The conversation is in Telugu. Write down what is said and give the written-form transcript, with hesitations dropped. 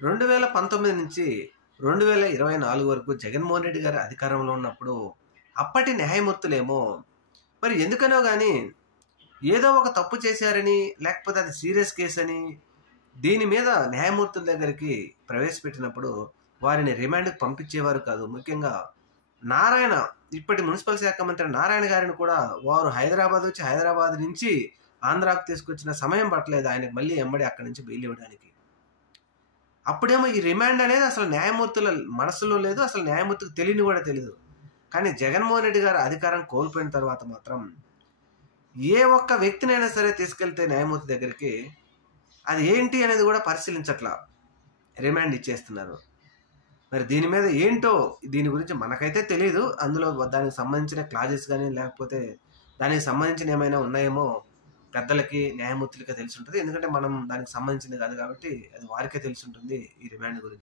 2019 నుంచి 2024 వరకు జగన్మోహన్ రెడ్డి గారు అధికారంలో ఉన్నప్పుడు అప్పటి న్యాయమూర్తులేమో మరి ఎందుకనో కానీ ఏదో ఒక తప్పు చేశారని లేకపోతే అది సీరియస్ కేసు అని దీని మీద న్యాయమూర్తుల దగ్గరికి ప్రవేశపెట్టినప్పుడు వారిని రిమాండ్కి పంపించేవారు కాదు. ముఖ్యంగా నారాయణ, ఇప్పటి మున్సిపల్ శాఖ మంత్రి నారాయణ గారిని కూడా వారు హైదరాబాద్ వచ్చి హైదరాబాద్ నుంచి ఆంధ్రాకు తీసుకొచ్చిన సమయం పట్టలేదు ఆయనకు మళ్ళీ ఎంబడి అక్కడి నుంచి బెయిల్ ఇవ్వడానికి. అప్పుడేమో ఈ రిమాండ్ అనేది అసలు న్యాయమూర్తుల మనసులో లేదు, అసలు న్యాయమూర్తికి తెలియని కూడా తెలియదు. కానీ జగన్మోహన్ రెడ్డి గారు అధికారం కోల్పోయిన తర్వాత మాత్రం ఏ ఒక్క వ్యక్తినైనా సరే తీసుకెళ్తే న్యాయమూర్తి దగ్గరికి అది ఏంటి అనేది కూడా పరిశీలించట్లా, రిమాండ్ ఇచ్చేస్తున్నారు. మరి దీని మీద ఏంటో దీని గురించి మనకైతే తెలియదు. అందులో దానికి సంబంధించిన క్లాజెస్ కానీ లేకపోతే దానికి సంబంధించిన ఏమైనా ఉన్నాయేమో పెద్దలకి న్యాయమూర్తులకే తెలిసి ఉంటుంది. ఎందుకంటే మనం దానికి సంబంధించింది కాదు కాబట్టి అది వారికే తెలిసి ఉంటుంది ఈ రిమాండ్ గురించి.